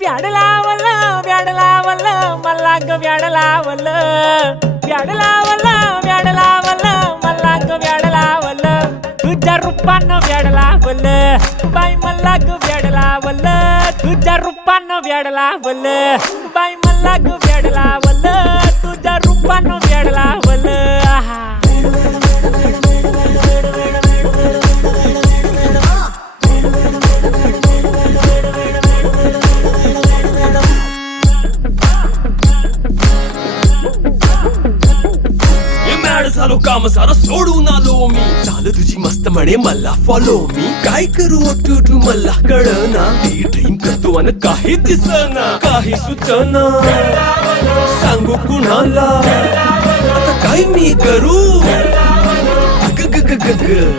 व्याड लावलं व्याड लावलं मला ग व्याड लावलं व्याड लावलं व्याड लावलं मला ग व्याड लावलं तुझ्या रूपानं व्याड लावलं बाई मला ग व्याड लावलं तुझ्या रूपानं व्याड लावलं बाई मला ग व्याड लावलं तुझ्या रूपानं व्याड लावलं आहा झालो काम सारा सोडून आलो मी झालं तुझी मस्त म्हणे मला फॉलो मी काय करू टू मला कळना ती ड्रीम करतो आणि काही दिसना काही सुचना सांगू कुणाला आता काय मी करू ग ग ग ग ग